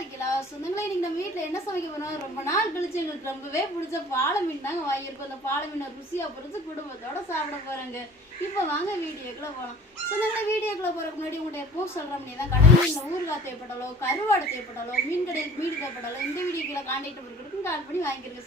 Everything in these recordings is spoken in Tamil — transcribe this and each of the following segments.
இருக்கீங்களா? சொந்தங்களே, இன்னைக்கு நம்ம வீட்டில் என்ன சமைக்க போறோம்? ரொம்ப நாள் கழிச்சு எங்களுக்கு ரொம்பவே பிடிச்ச பாலை மீன் தாங்க வாங்கியிருக்கோம். அந்த பாலை மீனை ருசியா பொறிச்சு குடும்பத்தோட சாப்பிட போறாங்க. இப்போ வாங்க வீடியோக்குள்ள போகலாம். சொந்தங்களே, வீடியோக்குள்ள போறதுக்கு முன்னாடி உங்கள்கிட்ட எப்பவும் சொல்றோம், தான் கடல் மீனில் ஊறுகாய் தேவைப்பட்டாலோ, கருவாடு தேவைப்பட்டாலோ, மீன் கடையில் மீன் தேவைப்பட்டாலோ இந்த வீடியோக்குள்ள கான்டாக்ட் கொடுக்குறதுக்கு கால் பண்ணி வாங்கிக்கிறேங்க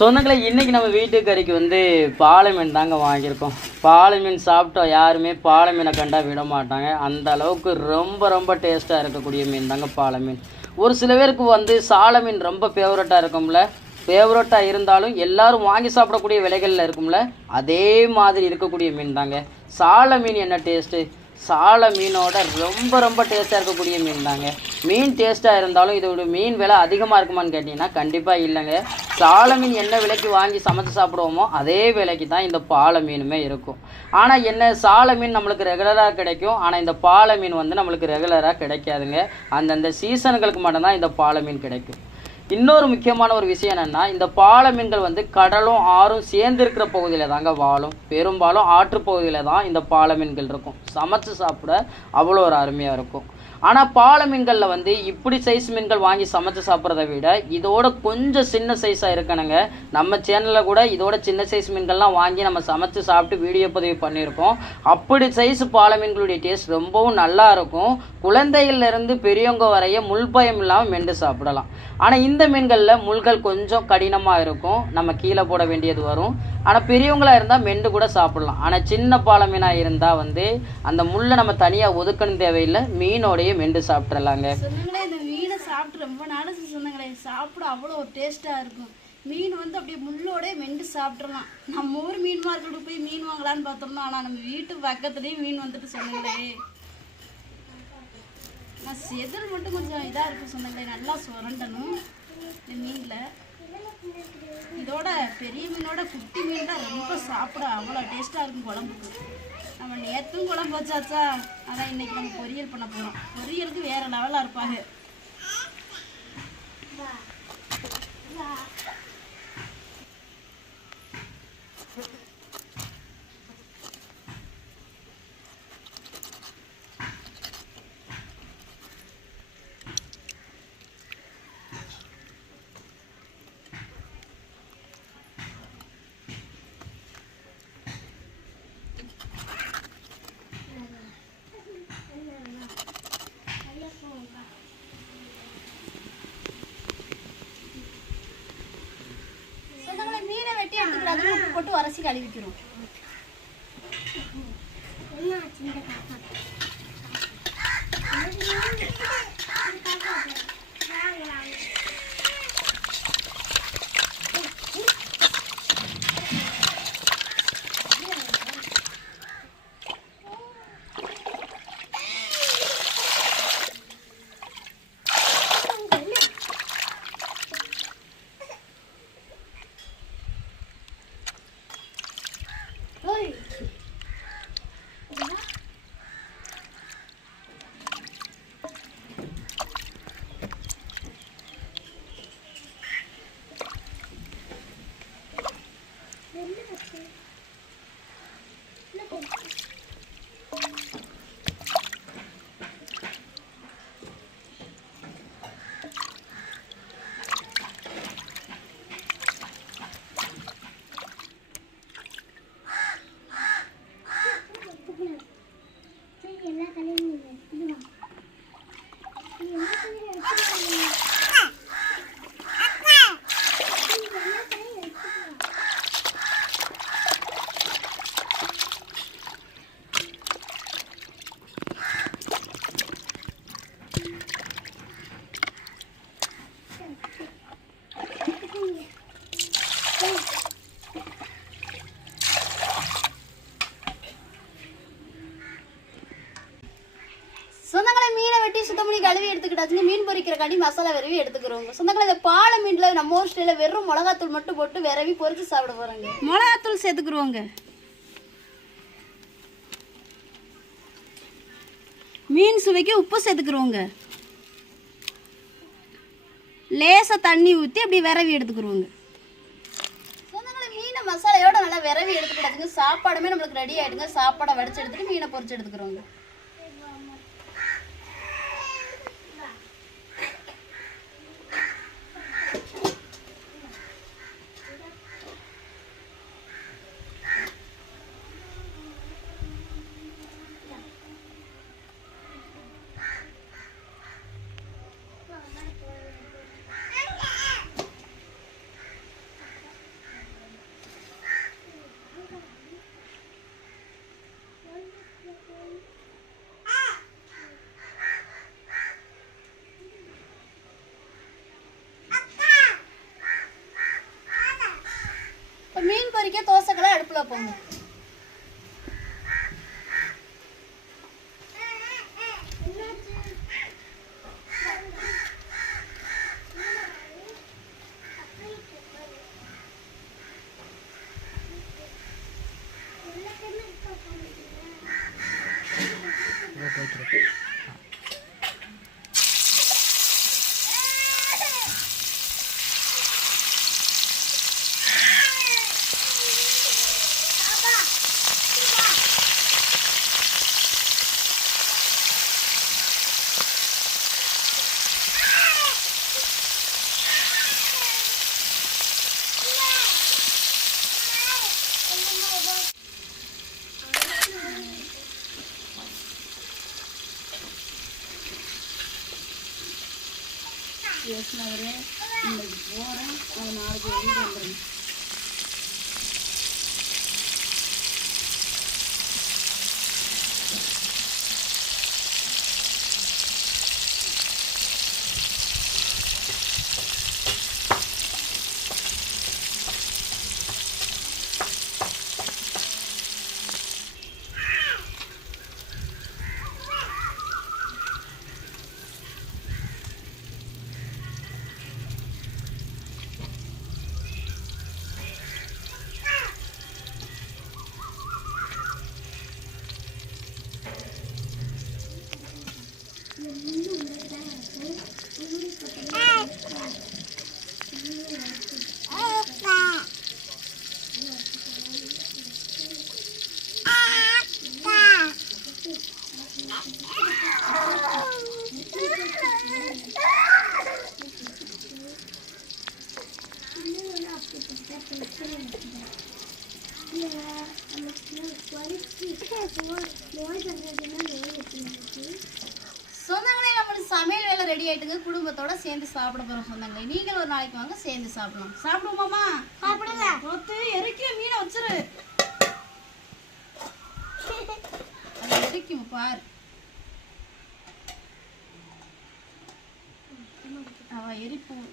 சொந்தங்களே. இன்னைக்கு நம்ம வீட்டுக்கறிக்கு பாலை மீன் தாங்க வாங்கியிருக்கோம். பாலை மீன் சாப்பிட்டா யாருமே பாலை மீனை கண்டா விட மாட்டாங்க. அந்த அளவுக்கு ரொம்ப ரொம்ப டேஸ்ட்டாக இருக்கக்கூடிய மீன் தாங்க பாலை மீன். ஒரு சில பேருக்கு சாலை மீன் ரொம்ப ஃபேவரட்டாக இருக்கும்ல, ஃபேவரட்டாக இருந்தாலும் எல்லாரும் வாங்கி சாப்பிடக்கூடிய விலைகளில் இருக்கும்ல, அதே மாதிரி இருக்கக்கூடிய மீன் தாங்க சாலை மீன். என்ன டேஸ்ட்டு! சாலை மீனோட ரொம்ப ரொம்ப டேஸ்ட்டாக இருக்கக்கூடிய மீன் தாங்க. மீன் டேஸ்ட்டாக இருந்தாலும் இதோட மீன் விலை அதிகமாக இருக்குமான்னு கேட்டிங்கன்னா கண்டிப்பாக இல்லைங்க. சாலை மீன் என்ன விலைக்கு வாங்கி சமைச்சு சாப்பிடுவோமோ அதே விலைக்கு தான் இந்த பாலை மீனுமே இருக்கும். ஆனால் என்ன, சாலை மீன் நம்மளுக்கு ரெகுலராக கிடைக்கும், ஆனால் இந்த பாலை மீன் நம்மளுக்கு ரெகுலராக கிடைக்காதுங்க. அந்தந்த சீசனுங்களுக்கு மட்டும்தான் இந்த பாலை மீன் கிடைக்கும். இன்னொரு முக்கியமான ஒரு விஷயம் என்னென்னா, இந்த பாலை மீன்கள் கடலும் ஆறும் சேர்ந்து இருக்கிற பகுதியில் தாங்க வாழும். பெரும்பாலும் ஆற்றுப்பகுதியில் தான் இந்த பாலை மீன்கள் இருக்கும். சமைச்சு சாப்பிட அவ்வளோ ஒரு அருமையாக இருக்கும். ஆனால் பாலை மீன்களில் இப்படி சைஸ் மீன்கள் வாங்கி சமைச்சு சாப்பிட்றத விட இதோட கொஞ்சம் சின்ன சைஸாக இருக்கணுங்க. நம்ம சேனலில் கூட இதோட சின்ன சைஸ் மீன்கள்லாம் வாங்கி நம்ம சமைச்சு சாப்பிட்டு வீடியோ பதிவு பண்ணியிருக்கோம். அப்படி சைஸ் பாலை மீன்களுடைய டேஸ்ட் ரொம்பவும் நல்லா இருக்கும். குழந்தைகள்லேருந்து பெரியவங்க வரைய முள்பயம் இல்லாமல் மென்று சாப்பிடலாம். ஆனால் இந்த மீன்களில் முள்கள் கொஞ்சம் கடினமாக இருக்கும், நம்ம கீழே போட வேண்டியது வரும். ஆனால் பெரியவங்களாக இருந்தால் மெண்டு கூட சாப்பிடலாம். ஆனால் சின்ன பாலை மீனாக இருந்தால் அந்த முள்ளை நம்ம தனியாக ஒதுக்கணும் தேவையில்லை, மீனோடைய மெண்டு சாப்பிட்றலாங்க. சொந்தங்களே, இந்த மீனை சாப்பிட்டு ரொம்ப நாள் சொந்தங்களே, சாப்பிட அவ்வளோ ஒரு டேஸ்ட்டாக இருக்கும். மீன் அப்படியே முள்ளோட மெண்டு சாப்பிட்றலாம். நம்ம ஊர் மீன் மார்க்கெட்டுக்கு போய் மீன் வாங்கலான்னு பார்த்தோம்னா, ஆனால் நம்ம வீட்டு பக்கத்துலேயும் மீன் சொந்தங்களே. நான் செதில் மட்டும் கொஞ்சம் இதாக இருக்கும் சொந்தங்களே, நல்லா சுரண்டணும் இந்த மீனில். இதோட பெரிய மீனோட குட்டி மீன் தான் ரொம்ப சாப்பிட அவ்வளோ டேஸ்ட்டாக இருக்கும் குழம்புக்கு. நம்ம நேற்றும் குழம்பு வச்சாச்சா, அதான் இன்னைக்கு நம்ம பொரியல் பண்ண போகிறோம். பொரியலுக்கு வேறு லெவலாக இருப்பாங்க. மீனை வெட்டி எடுத்துக்கிறது, உப்பு போட்டு உரசி கழுவிக்கிறோம். சொந்தங்களை மீனை வெட்டி சுத்தம் பண்ணி கழுவி எடுத்துக்கிட்டாச்சுங்க. மீன் பொரிக்கிறக்காண்டி மசாலா விரவி எடுத்துக்கிறோங்க. சொந்தங்களை இந்த பாலை மீனில் நம்ம ஊர் ஸ்டைலில் வெறும் மிளகாத்தூள் மட்டும் போட்டு விரவி பொரிச்சு சாப்பிட போகிறாங்க. மிளகாத்தூள் சேர்த்துக்குருவோங்க. மீன் சுவைக்கு உப்பு சேர்த்துக்குருவோங்க. லேசாக தண்ணி ஊற்றி அப்படி விரவி எடுத்துக்கிடுவோங்க. சொந்தங்களை மீனை மசாலையோட நல்லா விரவி எடுத்துக்கிட்டாச்சுங்க. சாப்பாடுமே நம்மளுக்கு ரெடி ஆகிடுங்க. சாப்பாடை வடிச்சு எடுத்துட்டு மீனை பொரிச்சு எடுத்துக்கிறோங்க. அடுப்புல போங்க. பேசினவரே இன்னைக்கு போகிறேன், அவன் நாளைக்கு வெளியே வந்துடுங்க. சொந்தங்களே நம்மளுக்கு சமையல் வேலை ரெடி ஆயிட்டுங்க. குடும்பத்தோட சேர்ந்து சாப்பிட போறோம் சொந்தங்களே. நீங்களும் ஒரு நாளைக்கு வாங்க, சேர்ந்து சாப்பிடலாம். சாப்பிடுவோமாமா? சாப்பிடுங்க. ஒத்து எரிக்கிற மீனை வச்சிரு. அது எரிக்கும் பாரு. அவ எரிப்போம்.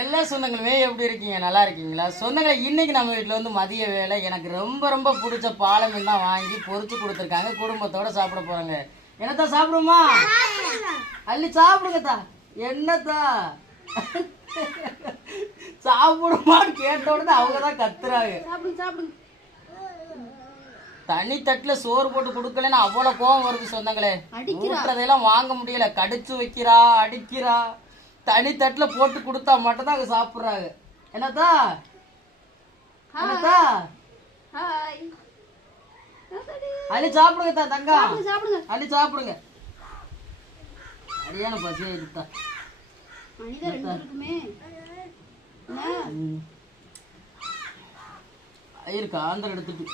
எல்லா சொந்தங்களுமே எப்படி இருக்கீங்க? நல்லா இருக்கீங்களா? சொந்தங்களை இன்னைக்கு நம்ம வீட்டில் வந்து மதிய வேலை எனக்கு ரொம்ப ரொம்ப பிடிச்ச பாலை மீன் தான் வாங்கி பொரிச்சு கொடுத்துருக்காங்க. குடும்பத்தோட சாப்பிட போறாங்க. என்னத்தான் சாப்பிடுமா? அள்ளி சாப்பிடுங்கத்தா. என்னத்தா சாப்பிடுமான்னு கேட்ட உடனே அவங்க தான் கத்துறாங்க. தனி தட்டுல சோறு போட்டு கொடுக்கலன்னு அவ்வளவு கோவம் வருது சொந்தங்களே. ஊட்டுறதெல்லாம் வாங்க முடியல. கடிச்சு வைக்கிறா, அடிக்கிறா. தனி தட்டுல போட்டு கொடுத்தா மட்டும் தான் அங்க சாப்பிடுறாங்க. என்னத்தா என்னத்தா அள்ளி சாப்பிடுங்க தங்கா, அள்ளி சாப்பிடுங்க. சரியான பசி ஆயிடுத்தா. இருக்கா ஆந்திர எடுத்துட்டு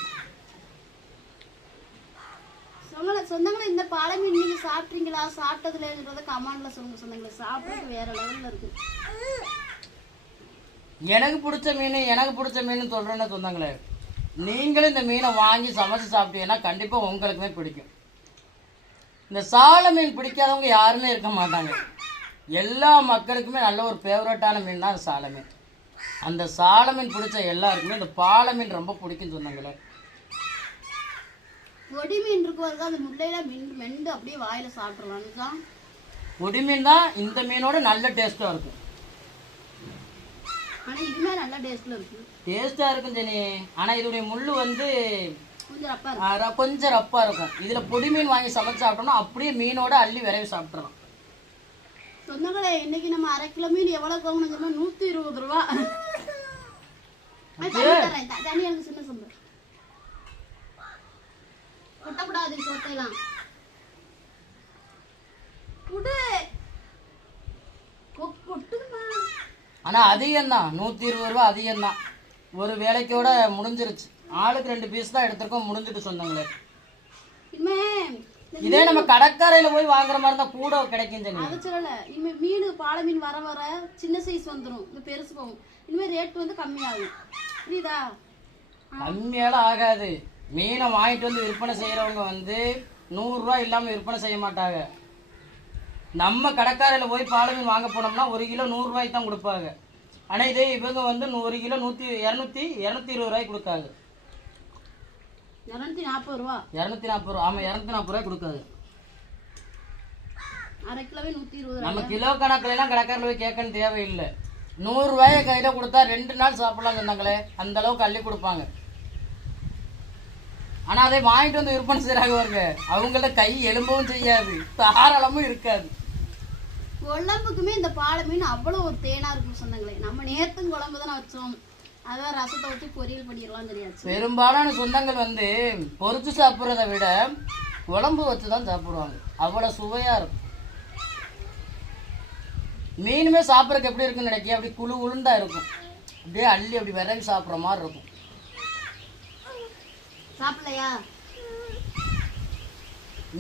சொந்தங்களை இந்த பாலை மீன் நீங்க சாப்பிட்டீங்களா, சாப்பிட்டதுலன்றத கமெண்ட்ல சொல்லுங்க சொந்தங்களை. சாப்பிட்றது வேற லெவல்ல இருக்கு. எனக்கு பிடிச்ச மீன் சொல்றேன்னு சொந்தங்களே. நீங்களும் இந்த மீனை வாங்கி சமைச்சு சாப்பிட்டீங்கன்னா கண்டிப்பா உங்களுக்குமே பிடிக்கும். இந்த சால மீன் பிடிக்காதவங்க யாருமே இருக்க மாட்டாங்க. எல்லா மக்களுக்குமே நல்ல ஒரு ஃபேவரட்டான மீன் தான் சால மீன். அந்த சால மீன் பிடிச்ச எல்லாருக்குமே இந்த பாலை மீன் ரொம்ப பிடிக்கும் சொந்தங்களே. பொடி மீன் இருக்கும், அந்த முள்ளையில மெண்டு அப்படியே வாயில சாப்பிடலாம். பொடி மீன் தான் இந்த மீனோட நல்ல டேஸ்டா இருக்கும். ஆனா இதுமே நல்ல டேஸ்ட்ல இருக்கு. டேஸ்டா இருக்கும் ஜெனி. ஆனா இதோடைய முள்ளு வந்து கொஞ்சம் ரப்பா இருக்கும். இதுல பொடி மீன் வாங்கி சமைச்சு சாப்பிட்டோம்னா அப்படியே மீனோட அள்ளி விரைவி சாப்பிட்டுறோம். சொந்தங்களே இன்னைக்கு நம்ம 1/2 கிலோ மீன் எவ்வளவு போகணும் சொன்னா 120 ரூபா. தண்ணி எனக்கு சின்ன சொந்த கொட்டக்கூடாது. சொத்தையெல்லாம் ஆனா அதிகம் தான், 120 ரூபா அதிகம் தான். ஒரு வேலைக்கோட முடிஞ்சிருச்சு. ஆளுக்கு 2 பீஸ் தான் எடுத்திருக்கோம், முடிஞ்சிட்டு சொந்தங்களே. இனிமே இதே நம்ம கடற்கரையில போய் வாங்குற மாதிரி தான் கூட கிடைக்கும் தண்ணி. அதை சொல்லல, இனிமே மீன் பாலை மீன் வர வர சின்ன சைஸ் வந்துடும், இந்த பெருசு போகும். இனிமே ரேட் வந்து கம்மியாகும், புரியுதா? கம்மியெல்லாம் ஆகாது. மீனை வாங்கிட்டு வந்து விற்பனை செய்யறவங்க வந்து 100 ரூபாய் இல்லாம விற்பனை செய்ய மாட்டாங்க. நம்ம கடற்கரையில போய் பாலை மீன் வாங்க போனோம்னா 1 கிலோ 100 ரூபாய்க்கு தான் கொடுப்பாங்க. ஆனா இதே இவங்க வந்து 1 கிலோ 220 ரூபாய்க்கு கொடுக்காது. 240 ரூபா. 240 ரூபா. ஆமா 240 ரூபாய் கொடுக்காது. அரை கிலோவே 120. நம்ம கிலோ கணக்குல எல்லாம் கடற்கரையில போய் கேட்கணும் தேவையில்லை. 100 ரூபாயை கையில கொடுத்தா 2 நாள் சாப்பிடலாம் சொன்னாங்களே, அந்த அளவுக்கு அள்ளி கொடுப்பாங்க. ஆனா அதை வாங்கிட்டு வந்து விற்பனை செய்யறாங்க பாருங்க, அவங்கள கை எலும்பவும் செய்யாது, தாராளமும் இருக்காது. குழம்புக்குமே இந்த பாலை மீன் அவ்வளவு ஒரு தேனா இருக்கும் சொந்தங்களே. நம்ம நேரத்தும் குழம்பு தானே வச்சோம், அதான் ரசத்தை வச்சு பொரியல் பண்ணிடலாம் தெரியாது. பெரும்பாலான சொந்தங்கள் வந்து பொரிச்சு சாப்பிட்றத விட குழம்பு வச்சுதான் சாப்பிடுவாங்க, அவ்வளவு சுவையா இருக்கும். மீனுமே சாப்பிட்றதுக்கு எப்படி இருக்குன்னு நினைக்க, அப்படி குழு குழுந்தா இருக்கும், அப்படியே அள்ளி அப்படி விரவி சாப்பிட்ற மாதிரி இருக்கும். சாப்பிடலையா?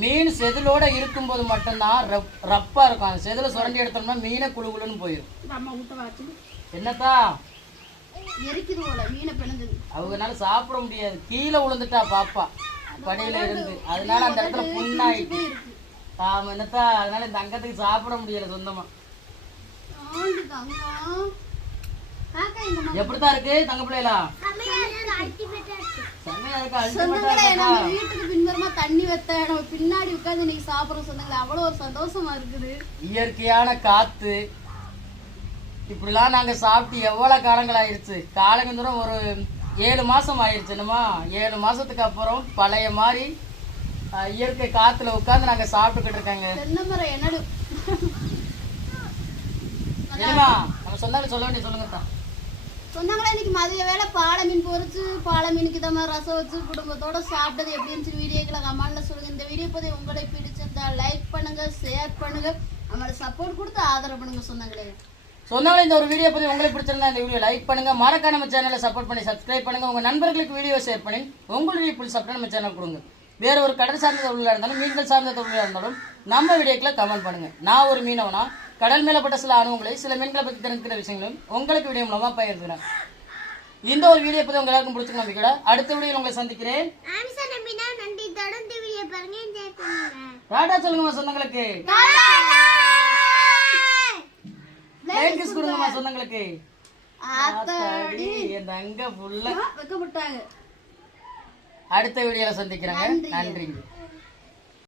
மீன் செதிலோட இருக்கும்போது மட்டும்தான் ரப்பா இருக்கும். அந்த செதில சுரண்டி எடுத்தோம்னா மீனை குழு குழுன்னு போயிடும். அம்மா ஊட்ட வாச்சு என்னத்தா எரிக்குது போல மீனை பிணைஞ்சது. அவங்கனால சாப்பிட முடியாது, கீழே விழுந்துட்டா பாப்பா படியில இருந்து, அதனால அந்த இடத்துல புண்ணாயிட்டு. ஆமா என்னத்தா, அதனால இந்த அங்கத்துக்கு சாப்பிட முடியல சொந்தமா. எப்படித்தான் இருக்கு தங்க பிள்ளைகளா? வீட்டுக்கு பின்புறமா தண்ணி வைத்த நம்ம பின்னாடி உட்கார்ந்து இன்னைக்கு சாப்பிடுறோம் சொன்னாங்க, அவ்வளவு ஒரு சந்தோஷமா இருக்குது. இயற்கையான காத்து, இப்படிலாம் நாங்க சாப்பிட்டு எவ்வளவு காலங்கள் ஆயிடுச்சு. காலங்க தூரம் ஒரு 7 மாசம் ஆயிடுச்சு. என்னமா 7 மாசத்துக்கு அப்புறம் பழைய மாதிரி இயற்கை காத்துல உட்கார்ந்து நாங்க சாப்பிட்டுக்கிட்டு இருக்காங்க. தென்னைமரம் என்னடு என்னமா நம்ம சொன்னாலும் சொல்ல வேண்டிய சொல்லுங்க சொன்னாங்களே. இன்னைக்கு மதிய வேலை பாலை மீன் பொரிச்சு, பாலை மீனுக்கு இந்த மாதிரி ரசம் வச்சு குடும்பத்தோட சாப்பிட்டது எப்படி இருந்துச்சு வீடியோக்களை கமெண்ட்ல சொல்லுங்க. இந்த வீடியோ பத்தி உங்களுக்கு பிடிச்சிருந்தா லைக் பண்ணுங்க, ஷேர் பண்ணுங்க, நம்மளோட சப்போர்ட் கொடுத்து ஆதரவு பண்ணுங்க சொன்னாங்களே. சொன்னாலும் இந்த ஒரு வீடியோ பத்தி உங்களுக்கு பிடிச்சிருந்தா இந்த வீடியோ லைக் பண்ணுங்க, மறக்காம நம்ம சேனலை சப்போர்ட் பண்ணி சப்ஸ்கிரைப் பண்ணுங்க, உங்க நண்பர்களுக்கு வீடியோ ஷேர் பண்ணி உங்களுடைய புல் சப்போர்ட் நம்ம சேனல் கொடுங்க. வேற ஒரு கடல் சார்ந்த தொழிலாக இருந்தாலும் மீன்கள் சார்ந்த தொழிலாக இருந்தாலும் நம்ம வீடியோக்களை கமெண்ட் பண்ணுங்க. நான் ஒரு மீனவனா கடல் மேலப்பட்ட சில அனுபவங்களை, சில மீன்களை பற்றி தெரிஞ்சுக்கிற விஷயங்களும் உங்களுக்கு வீடியோ மூலமா பகிர்ந்துக்கிறேன். இந்த ஒரு வீடியோ பத்தி உங்க எல்லாருக்கும் பிடிச்சிருக்க நம்பிக்கையோட அடுத்த வீடியோல உங்களை சந்திக்கிறேன். டாடா சொல்லுங்கம்மா சொந்தங்களுக்கு, கொடுங்கம்மா சொந்தங்களுக்கு. என் தங்க புள்ள வைக்கப்பட்டாங்க. அடுத்த வீடியோல சந்திக்கிறாங்க. நன்றிங்க.